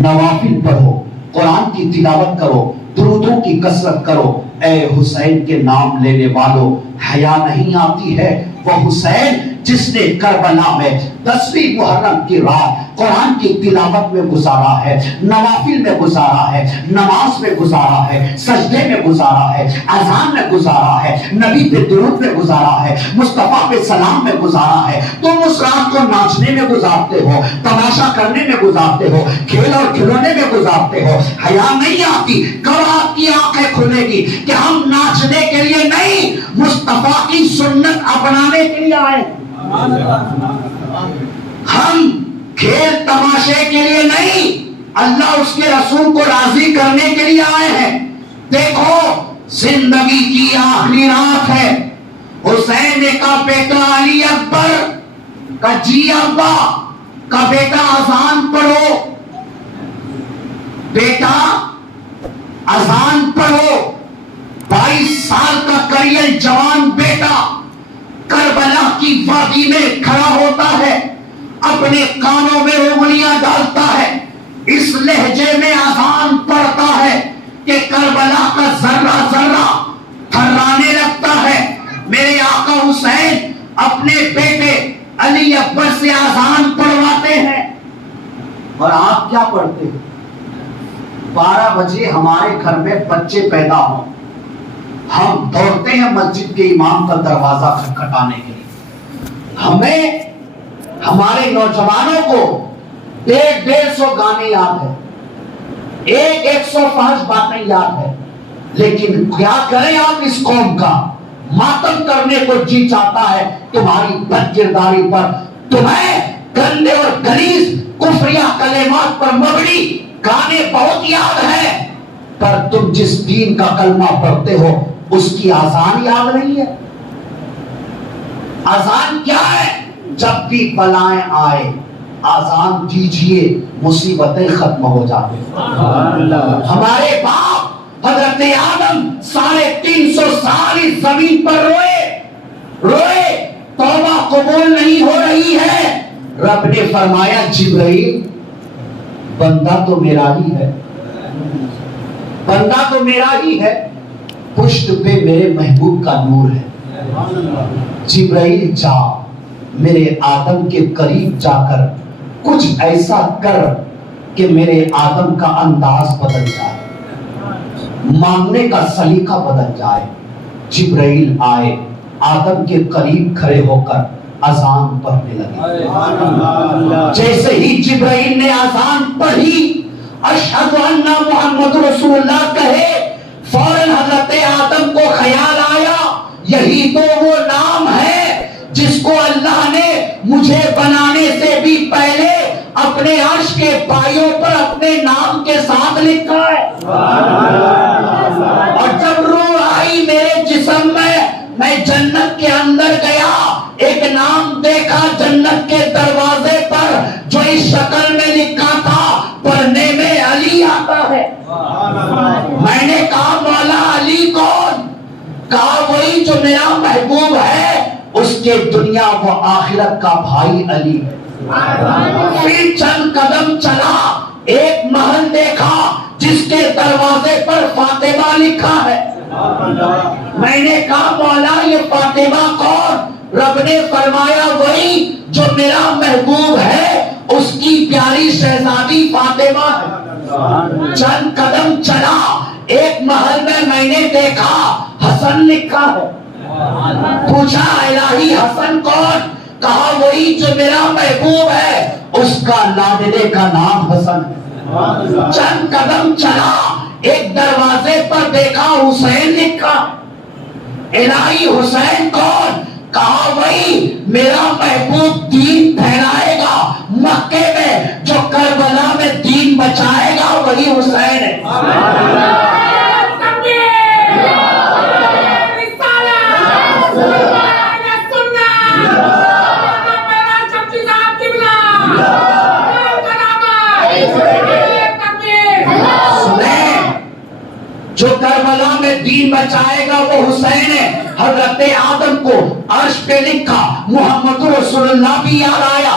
نوافل پڑھو، قرآن کی تلاوت کرو، درودوں کی کثرت کرو۔ اے حسین کے نام لینے والوں، حیا نہیں آتی ہے؟ وہ حسین جس نے کربلا میں 10ویں محرم کی رات قرآن کی تلاوت میں گزارا ہے، نوافل میں گزارا ہے، نماز میں گزارا ہے، سجدے میں گزارا ہے، اذان میں گزارا ہے، نبی پہ درود میں گزارا ہے، مصطفیٰ پہ سلام میں گزارا ہے، تم اس رات کو ناچنے میں گزارتے ہو، تماشا کرنے میں گزارتے ہو، کھیل اور کھلونے میں گزارتے ہو، حیا نہیں آتی؟ کب آپ کی آنکھیں کھلے گی کہ ہم ناچنے کے لیے نہیں، مصطفیٰ کی سنت اپنانے کے لیے آئے؟ ہم کھیل تماشے کے لیے نہیں، اللہ اس کے رسول کو راضی کرنے کے لیے آئے ہیں۔ دیکھو زندگی کی آخری رات ہے، حسین کا بیٹا علی اکبر کا جی ابا کا بیٹا اذان پڑھو، بیٹا اذان پڑھو، 22 سال کا کریل جوان بیٹا کربلا کی وادی میں کھڑا ہوتا ہے، اپنے کانوں میں انگلیاں ڈالتا ہے، اس لہجے میں اذان پڑھتا ہے کہ کربلا کا ذرہ ذرہ تھرانے لگتا ہے۔ میرے آقا حسین اپنے بیٹے علی اکبر سے اذان پڑھواتے ہیں، اور آپ کیا پڑھتے ہیں؟ 12 بجے ہمارے گھر میں بچے پیدا ہوں، ہم دوڑتے ہیں مسجد کے امام کا دروازہ کھٹکھٹانے کے لیے۔ ہمیں ہمارے نوجوانوں کو 150 گانے یاد ہیں، 105 باتیں یاد ہیں، لیکن کیا کریں آپ اس قوم کا؟ ماتم کرنے کو جی چاہتا ہے تمہاری بد کرداری پر، تمہیں گندے اور غلیظ کفریہ کلمات پر مبنی گانے بہت یاد ہیں، پر تم جس دین کا کلمہ پڑھتے ہو اس کی آزان یاد نہیں ہے۔ آزان کیا ہے؟ جب بھی بلائیں آئے آزان دیجئے، مصیبتیں ختم ہو جاتے ہیں۔ ہمارے باپ حضرت آدم 350 سال اس زمین پر روئے، توبہ قبول نہیں ہو رہی ہے، رب نے فرمایا جبرائیل بندہ تو میرا ہی ہے، بندہ تو میرا ہی ہے، پشت پہ میرے محبوب کا نور ہے، جبرائیل جا میرے آدم کے قریب جا کر کچھ ایسا کر کہ میرے آدم کا انداز بدل جائے، مانگنے کا سلیقہ بدل جائے۔ جبرائیل آئے، آدم کے قریب کھڑے ہو کر اذان پڑھنے لگے۔ جیسے ہی جبرائیل نے اذان پڑھی اشہد ان محمد رسول اللہ کہے، فوراً حضرت آدم کو خیال آیا یہی تو وہ نام ہے جس کو اللہ نے مجھے بنانے سے بھی پہلے اپنے عرش کے پایوں پر اپنے نام کے ساتھ لکھا ہے۔ اور جب روح آئی میرے جسم میں جنت کے اندر گیا، ایک نام دیکھا جنت کے دروازے پر جو اس شکل میں لکھا تھا، پڑھنے میں علی آتا ہے۔ میں نے کہا مولا علی کون؟ کہا وہی جو میرا محبوب ہے، اس کے دنیا و آخرت کا بھائی علی ہے۔ پھر چند قدم چلا، ایک محل دیکھا جس کے دروازے پر فاطمہ لکھا ہے۔ میں نے کہا مولا یہ فاطمہ کون؟ رب نے فرمایا وہی جو میرا محبوب ہے، اس کی پیاری شہزادی فاطمہ ہے۔ چند قدم چلا، ایک محل میں نے دیکھا حسن لکھا ہے۔ پوچھا الہی حسن کون؟ کہا وہی جو میرا محبوب ہے، اس کا لاڈلے کا نام حسن ہے۔ چند قدم چلا، ایک دروازے پر دیکھا حسین لکھا، الہی حسین کون؟ کہا وہی میرا محبوب دین پھیلائے گا مکے میں، جو کربلا میں دین بچائے گا وہی حسین ہے۔ جو کربلا میں دین بچائے گا وہ حسین ہے۔ حضرت آدم کو عرش پہ لکھا، محمد رسول اللہ بھی یاد آیا۔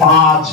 5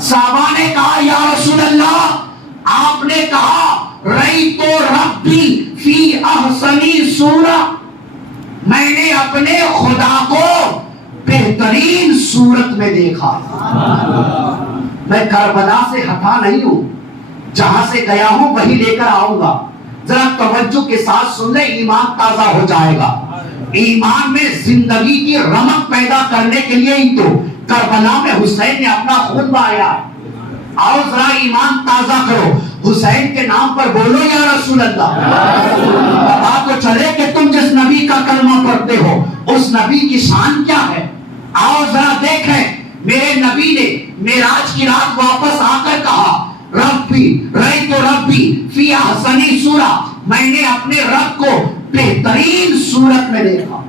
صحابہ نے کہا یا رسول اللہ، آپ نے کہا رأیت ربی فی احسنی صورہ، میں نے اپنے خدا کو بہترین صورت میں دیکھا۔ میں کربلا سے ہٹا نہیں ہوں، جہاں سے گیا ہوں وہی لے کر آؤں گا۔ ذرا توجہ کے ساتھ سن لیں، ایمان تازہ ہو جائے گا۔ ایمان میں زندگی کی رمق پیدا کرنے کے لیے ہی تو کربلا میں حسین نے اپنا خون بہایا۔ آؤ ذرا ایمان تازہ کرو، حسین کے نام پر بولو یا رسول اللہ۔ پتا تو چلے کہ تم جس نبی کا کلمہ پڑھتے ہو اس نبی کی شان کیا ہے۔ آؤ ذرا دیکھیں، میرے نبی نے معراج کی رات واپس آ کر کہا ربی رأیت ربی فی احسنی صورہ، میں نے اپنے رب کو بہترین صورت میں دیکھا،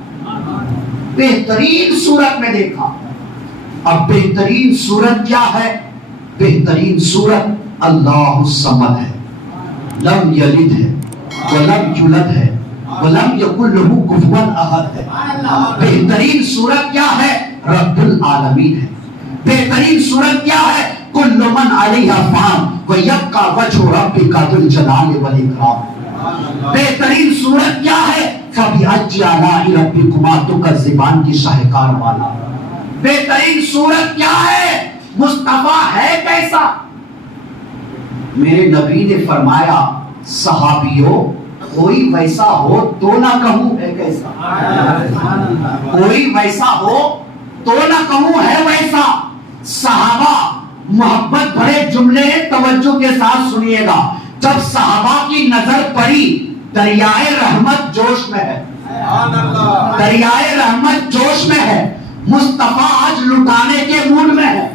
بہترین صورت میں دیکھا۔ اب بہترین صورت کیا ہے؟ بہترین صورت اللہ الصمد ہے، لم یلد ہے ولم یولد ہے ولم یکن لہ کفوا احد ہے۔ بہترین صورت کیا ہے؟ رب العالمین ہے۔ بہترین صورت کیا ہے؟ کل من علیہا فان ویبقی وجہ ربک ذو الجلال والاکرام۔ بہترین صورت کیا ہے؟ فبأی آلاء ربکما تکذبان کی شاہکار والا۔ بہترین صورت کیا ہے؟ مصطفیٰ ہے کیسا؟ میرے نبی نے فرمایا صحابیوں، کوئی ویسا ہو تو نہ کہوں ہے کیسا، کوئی ویسا ہو تو نہ کہوں ہے ویسا۔ صحابہ محبت بھرے جملے توجہ کے ساتھ سنیے گا۔ جب صحابہ کی نظر پڑی دریائے رحمت جوش میں ہے، دریائے رحمت جوش میں ہے، مصطفیٰ آج لٹانے کے موڈ میں ہے۔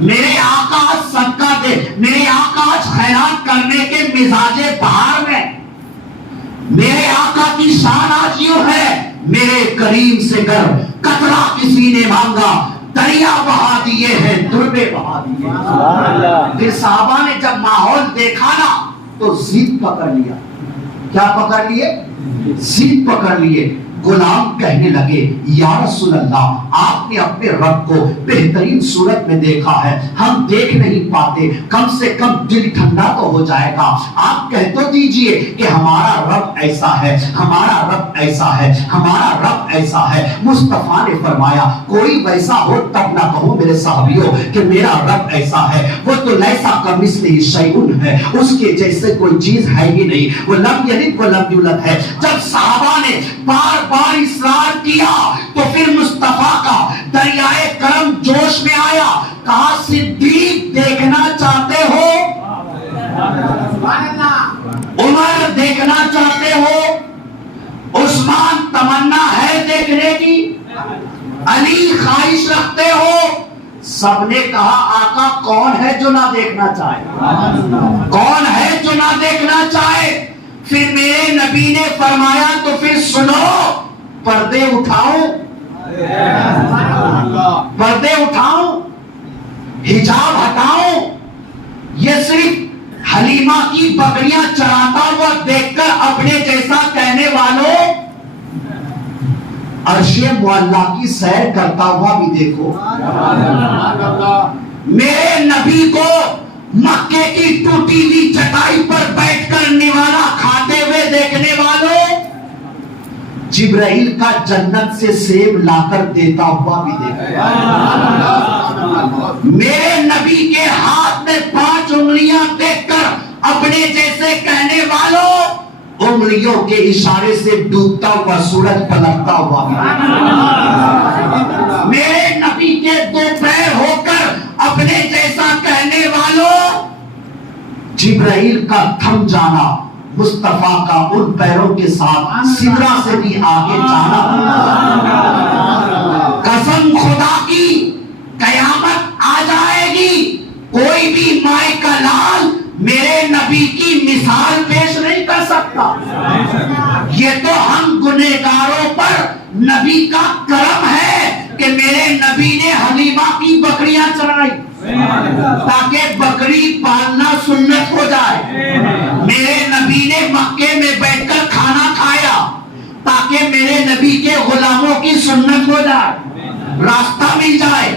میرے آقا آج صدقہ دے، میرے آقا آج خیرات کرنے کے مزاج بہار میں، میرے آقا کی شان آج یوں ہے، میرے کریم سے گر قطرہ کسی نے مانگا دریا بہا دیے ہیں دربے بہا دیے ہیں۔ پھر صحابہ نے جب ماحول دیکھا نا تو ضد پکڑ لیا۔ کیا پکڑ لیے؟ ضد پکڑ لیے۔ غلام کہنے لگے یا رسول اللہ، آپ نے اپنے رب کو بہترین صورت میں دیکھا ہے، ہم دیکھ نہیں پاتے، کم سے کم دل ٹھنڈا تو ہو جائے گا، آپ کہہ تو دیجئے کہ ہمارا رب ایسا ہے، ہمارا رب ایسا ہے، ہمارا رب ایسا ہے۔ مصطفیٰ نے فرمایا کوئی ویسا ہو تب نہ کہو میرے صحابیوں کہ میرا رب ایسا ہے، وہ تو لیسا کمثلہ شیء ہے، اس کے جیسے کوئی چیز ہے ہی نہیں، وہ لم یلد ولم یولد ہے۔ جب صحابہ نے بار بار اصرار کیا تو پھر مصطفیٰ کا دریائے کرم جوش میں آیا۔ کہا صدیق دیکھنا چاہتے ہو؟ عمر دیکھنا چاہتے ہو؟ عثمان تمنا ہے دیکھنے کی؟ علی خواہش رکھتے ہو؟ سب نے کہا آقا کون ہے جو نہ دیکھنا چاہے، کون ہے جو نہ دیکھنا چاہے؟ پھر میرے نبی نے فرمایا تو پھر سنو، پردے اٹھاؤں، پردے اٹھاؤں، حجاب ہٹاؤں؟ یہ صرف حلیمہ کی بکریاں چراتا ہوا دیکھ کر اپنے جیسا کہنے والوں عرش معلیٰ کی سیر کرتا ہوا بھی دیکھو۔ میرے نبی کو مکے کی ٹوٹی ہوئی چٹائی پر بیٹھ کر نوالا کھاتے ہوئے دیکھنے والوں، جبرائیل کا جنت سے سیب لا کر دیتا ہوا بھی دیکھو۔ میرے نبی کے ہاتھ میں 5 انگلیاں دیکھ کر اپنے جیسے کہنے والوں، انگلیوں کے اشارے سے ڈوبتا ہوا سورج پلٹتا ہوا بھی دیکھو۔ میرے نبی کے 2 پیر ہو کر اپنے جیسا کہنے والوں، جبرائیل کا تھم جانا، مصطفیٰ کا ان پیروں کے ساتھ سدرہ سے بھی آگے جانا۔ قسم خدا کی قیامت آ جائے گی، کوئی بھی مائے کا لال میرے نبی کی مثال پیش نہیں کر سکتا۔ یہ تو ہم گنہگاروں پر نبی کا کرم ہے کہ میرے نبی نے حلیمہ کی بکریاں چرائی تاکہ بکری پالنا سنت ہو جائے۔ میرے نبی نے مکے میں بیٹھ کر کھانا کھایا تاکہ میرے نبی کے غلاموں کی سنت ہو جائے، راستہ مل جائے۔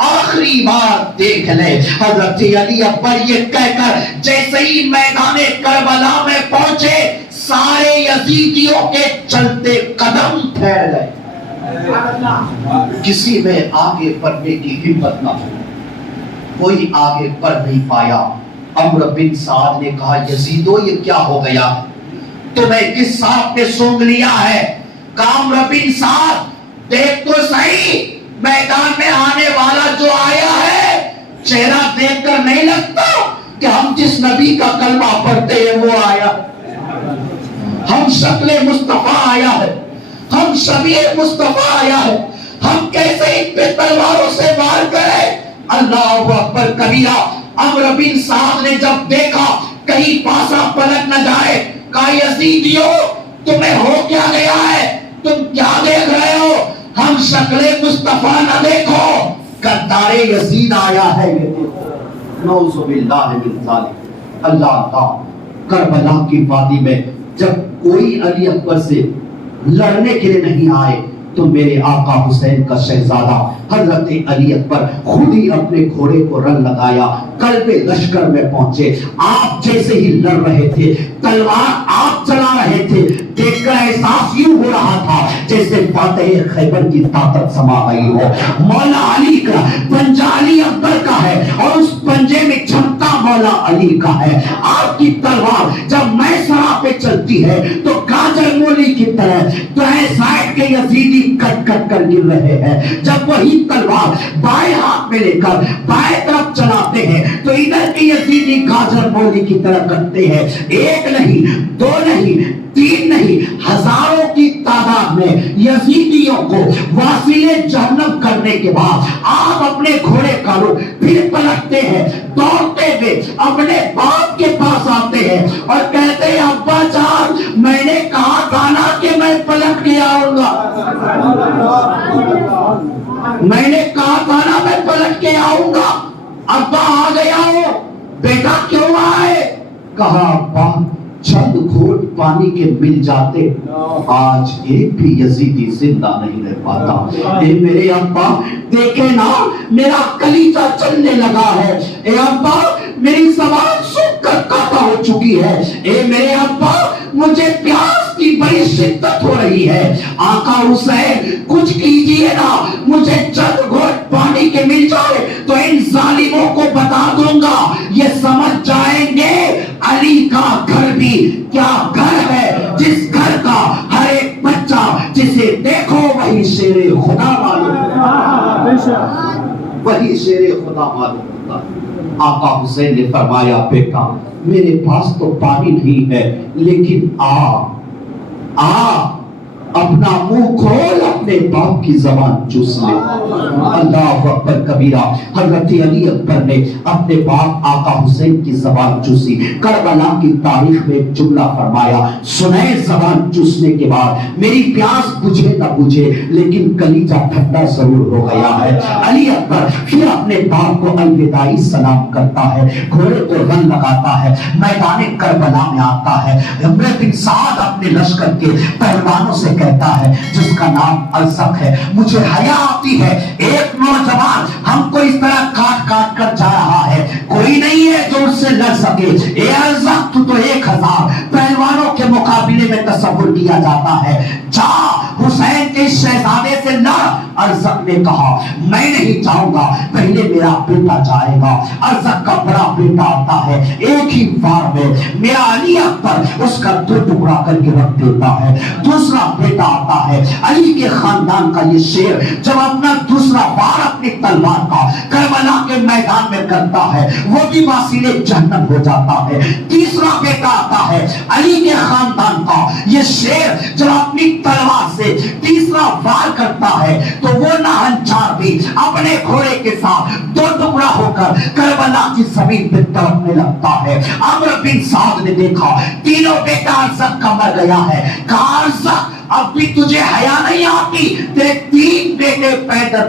آخری بار دیکھ لے. حضرت علی اکبر یہ کہہ کر جیسے ہی میدان کربلا میں پہنچے سارے یزیدیوں کے چلتے قدم ٹھہر گئے. کسی میں آگے بڑھنے کی ہمت نہ ہو, کوئی آگے بڑھ نہیں پایا. عمرو بن سعد نے کہا یزیدو یہ کیا ہو گیا, تمہیں کس سانپ نے سونگ لیا ہے؟ کہا عمرو بن سعد دیکھ تو صحیح, میدان میں آنے والا جو آیا ہے چہرہ دیکھ کر نہیں لگتا کہ ہم جس نبی کا کلمہ پڑھتے ہیں وہ آیا, ہم شکل مصطفیٰ آیا ہے, ہم شبیہ مصطفیٰ آیا ہے, ہم کیسے ان پہ تلواروں سے وار کریں؟ اللہ اکبر کبیرہ. عمرو بن سعد نے جب دیکھا کہیں پاسا پلٹ نہ جائے, کہا یزیدیو تمہیں ہو کیا گیا ہے, تم کیا دیکھ رہے ہو؟ ہم شکل مصطفیٰ نہ دیکھو, کردار یزید آیا ہے. نعوذ باللہ من ذالک. اللہ تعالی کربلا کی وادی میں جب کوئی علی اکبر سے لڑنے کے لیے نہیں آئے تو میرے آقا حسین کا شہزادہ حضرت علی اکبر خود ہی اپنے گھوڑے کو رن لگایا, قلب لشکر میں پہنچے. آپ جیسے ہی لڑ رہے تھے, تلوار آپ چلا رہے تھے, دیکھ کر احساس یوں ہو رہا تھا جیسے فاتح خیبر کی طاقت سما گئی ہو. مولا علی کا پنجہ علی اکبر کا ہے اور اس پنجے میں چھمتا مولا علی کا ہے. آپ کی تلوار جب میسرا پہ چلتی ہے تو گاجر مولی کی طرح دائیں سائڈ کے یزیدی کٹ کٹ کر گر رہے ہیں. جب وہی تلوار بائیں ہاتھ میں لے کر بائیں طرف چلاتے ہیں تو ادھر کی یزیدی گاجر مولی کی طرح کٹتے ہیں. ایک نہیں, دو نہیں, تین نہیں, ہزاروں کی تعداد میں یزیدیوں کو واصل جہنم کرنے کے بعد آپ اپنے گھوڑے کا رخ پھر پلٹتے ہیں, دوڑتے ہوئے اپنے باپ کے پاس آتے ہیں اور کہتے ہیں ابا جان میں نے کہا تھا نا کہ میں پلٹ کے آؤں گا, میں نے کہا تھا نا میں پلٹ کے آؤں گا, ابا آ گیا ہوں, بیٹا کیوں آئے؟ کہا ابا چند گھونٹ پانی کے مل جاتے آج ایک بھی یزیدی زندہ نہیں رہ پاتا. اے میرے ابا دیکھے نا میرا کلیجہ چلنے لگا ہے, اے ابا میری زبان سوکھ کر کاٹا ہو چکی ہے, اے میرے ابا مجھے پیاس کی بڑی شدت ہو رہی ہے. آقا حسین کچھ کیجئے نا, مجھے چند گھونٹ پانی کے مل جائے تو ان ظالموں کو بتا دوں گا, یہ سمجھ جائیں گے علی کا گھر بھی کیا گھر ہے, جس گھر کا ہر ایک بچہ جسے دیکھو وہی شیر خدا معلوم ہوتا, وہی شیر خدا معلوم ہوتا. آقا حسین نے فرمایا بیٹا میرے پاس تو پانی نہیں ہے لیکن اپنا منہ کھول اپنے باپ کی زبان چوس لے. اللہ اکبر کبیرہ. حضرت علی اکبر نے اپنے باپ آقا حسین کی زبان چوسی. کربلا کی تاریخ میں ایک جملہ فرمایا, سنیں زبان چوسنے کے بعد میری پیاس بجھے نہ بجھے لیکن کلیجہ ٹھنڈا ضرور ہو گیا ہے. علی اکبر پھر اپنے باپ کو الوداعی سلام کرتا ہے, گھوڑے کو رن لگاتا ہے, میدان کربلا میں آتا ہے. عمرو بن سعد اپنے لشکر کے پہلوانوں سے کہتا ہے جس کا نام ارزق ہے, مجھے حیا آتی ہے, ایک نوجوان ہم کو اس طرح کاٹ کاٹ کر جا رہا ہے, کوئی نہیں ہے جو اس سے لڑ سکے. اے ارزق تو 1000 پہلوانوں کے مقابلے میں تصور کیا جاتا ہے, جا حسین کے شہزادے سے لڑ. ارزق نے کہا میں نہیں جاؤں گا, پہلے میرا بیٹا جائے گا. ارزق کا بڑا بیٹا آتا ہے, ایک ہی بار میں میرا علی اکبر اس کا 2 ٹکڑا کر کے رکھ دیتا ہے. دوسرا بیٹا آتا ہے, علی کے خاندان کا یہ شیر جب اپنا دوسرا بار اپنی تلوار کا کربلا کے میدان میں کرتا ہے وہ بھی واصل جہنم ہو جاتا ہے. تیسرا بیٹا آتا ہے علی کے خاندان کا یہ شیر جب اپنی تلوار سے تیسرا وار کرتا ہے تو وہ ناہنچار بھی اپنے گھوڑے کے ساتھ 2 ٹکڑا ہو کر کربلا کی زمین پہ تڑپنے لگتا ہے. عمرو بن سعد نے دیکھا تینوں بیٹا ارزق کا مر گیا ہے. کہا ارزق اب بھی تجھے حیا نہیں آتی, تیرے 3 بیٹے پیدل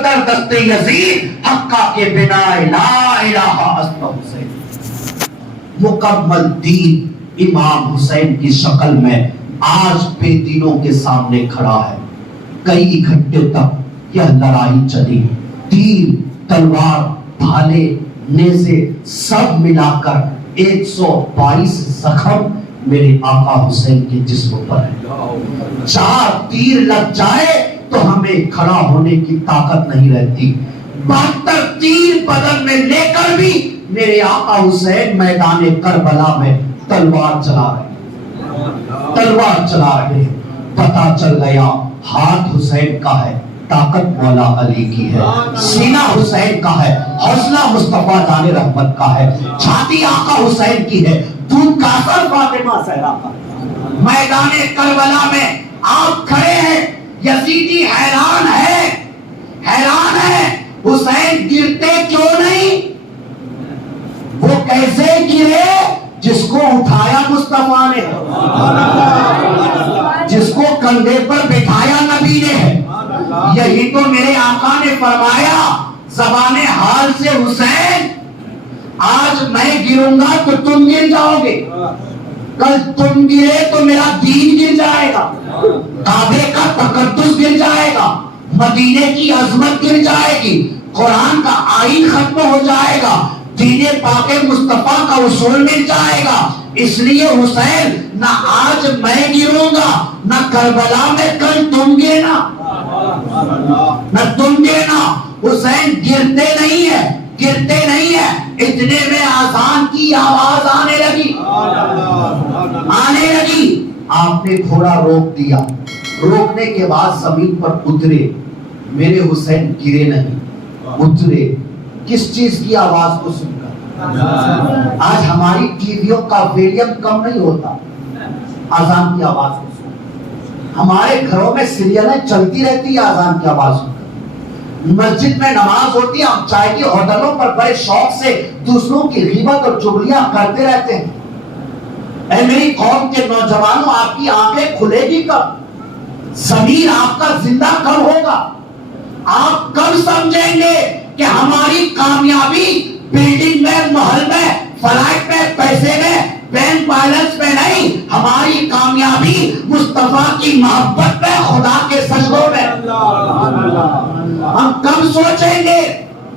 صدر دست یزید حقہ کے بنا لا الہ الا حسین. مکمل دین امام حسین کی شکل میں آج بے دینوں کے سامنے کھڑا ہے. کئی گھنٹے تک یہ لڑائی چلی. تیر، تلوار، بھالے، نیزے سب ملا کر 122 زخم میرے آقا حسین کے جسم پر ہے. 4 تیر لگ جائے تو ہمیں کھڑا ہونے کی طاقت نہیں رہتی. 72 تیر بدن میں لے کر بھی میرے آقا حسین میدان کربلا میں تلوار چلا رہے ہیں. پتا چل گیا ہاتھ حسین کا ہے، طاقت مولا علی کی ہے، سینہ حسین کا ہے، حوصلہ مصطفیٰ جان رحمت کا ہے، چھاتی آقا حسین کی ہے، دودھ کا اثر فاطمہ زہرا کا. میدان کربلا میں آپ کھڑے ہیں. یزیدی حیران ہے حسین گرتے کیوں نہیں؟ وہ کیسے گرے جس کو اٹھایا مصطفیٰ نے، جس کو کندھے پر بٹھایا نبی نے. یہی تو میرے آقا نے فرمایا زبان حال سے، حسین آج میں گروں گا تو تم گر جاؤ گے، کل تم گرے تو میرا دین گر جائے گا، کعبے کا تقدس گر جائے گا، مدینے کی عظمت گر جائے گی، قرآن کا آئین ختم ہو جائے گا، دین پاک مصطفیٰ کا اصول مل جائے گا. اس لیے حسین نہ آج میں گروں گا نہ کربلا میں کل تم گرنا، حسین گرتے نہیں ہے. اتنے میں آذان کی آواز آنے لگی. آپ نے گھوڑا روک دیا. روکنے کے بعد زمین پر اترے. میرے حسین گرے نہیں، اترے. کس چیز کی آواز کو سن کر؟ آج ہماری ٹی ویوں کا ویلیم کم نہیں ہوتا آذان کی آواز کو سن. ہمارے گھروں میں سیریلیں چلتی رہتی ہے آذان کی آواز سن کر. مسجد میں نماز ہوتی ہے، ہم چائے کی ہوٹلوں پر بڑے شوق سے دوسروں کی غیبت اور چغلیاں کرتے رہتے ہیں. اے میری قوم کے نوجوانوں، آپ کی آنکھیں کھلے گی کب؟ ضمیر آپ کا زندہ کب ہوگا؟ آپ کب سمجھیں گے کہ ہماری کامیابی بلڈنگ میں، محل میں، فلائٹ میں، پیسے میں، بینک بیلنس میں نہیں، ہماری کامیابی مصطفیٰ کی محبت میں، خدا کے سجدوں میں. ہم کب سوچیں گے؟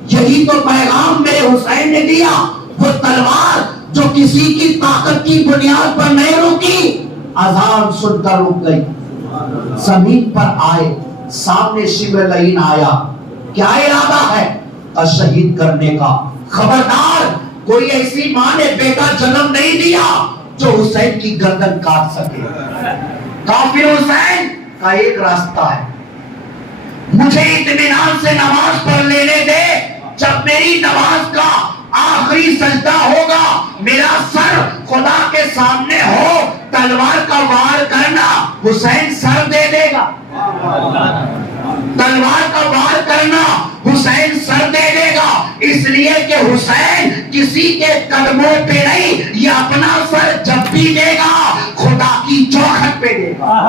یہی تو پیغام میرے حسین نے دیا. وہ تلوار جو کسی کی طاقت کی بنیاد پر نہیں رکی، اذان سن کر رک گئی. زمین پر آئے، سامنے شبر لعین آیا. کیا ارادہ ہے؟ شہید کرنے کا. خبردار، کوئی ایسی ماں نے بیٹا جنم نہیں دیا جو حسین کی گردن کاٹ سکے. کافر حسین کا ایک راستہ ہے، مجھے اطمینان سے نماز پڑھ لینے دے. جب میری نماز کا آخری سجدہ ہوگا، میرا سر خدا کے سامنے ہو، تلوار کا وار کرنا، حسین سر دے دے گا. تلوار کا وار کرنا، حسین سر دے دے گا. اس لیے کہ حسین کسی کے قدموں پہ نہیں، یہ اپنا سر جب بھی دے گا خدا کی چوکھٹ پہ دے گا،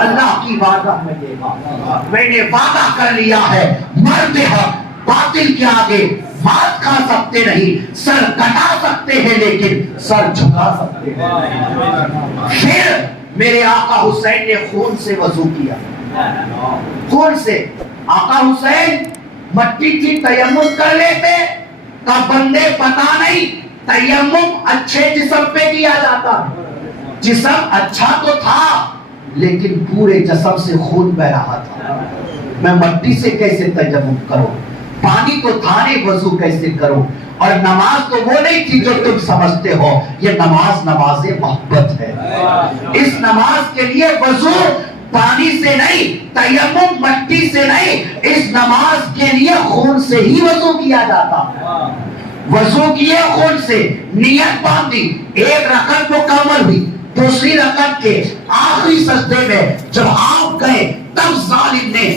اللہ کی بارگاہ میں دے گا. میں نے وعدہ کر لیا ہے، مرد حق باطل کے آگے مات کھا سکتے نہیں، سر کٹا سکتے ہیں لیکن سر جھکا سکتے ہیں. پھر میرے آقا حسین نے خون سے وضو کیا. خون سے آقا حسین مٹی کی تیمم کر لیتے کا بندے پتا نہیں. تیمم اچھے جسم پہ کیا جاتا، جسم اچھا تو تھا لیکن پورے جسم سے خون بہ رہا تھا. میں مٹی سے کیسے تیمم کروں؟ پانی تو تھا نہیں، وضو کیسے کروں؟ اور نماز تو وہ نہیں تھی جو تم سمجھتے ہو. یہ نماز نماز محبت ہے. اس نماز کے لیے وضو پانی سے نہیں، تیمم مٹی سے نہیں، اس نماز کے لیے خون سے ہی وضو کیا جاتا. وضو کیے خون سے، نیت باندھی، ایک رکعت مکمل ہوئی. دوسری رکعت کے آخری سجدے میں جب آپ گئے تب ظالم نے